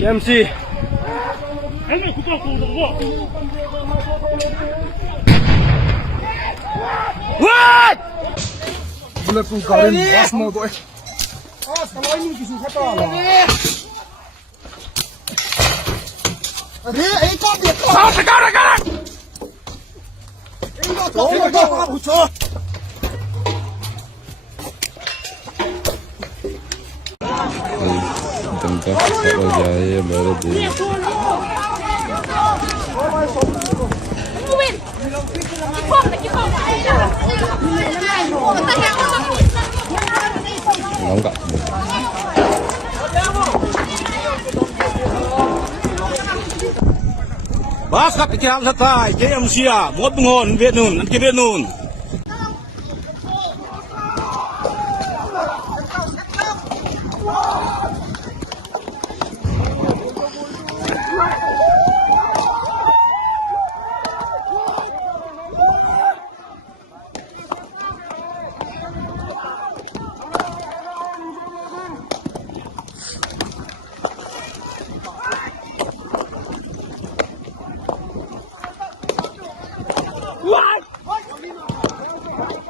KMC. What? Boleh tu karin bas mau tu. Kalau ini kisah kata lah. Ada, kau dia. Sekarang. Kau bucah. Tentang Pak Jaya baru di enggak. Bas kat kira satai KMC ah, mod ngon Vietnam, nanti Vietnam.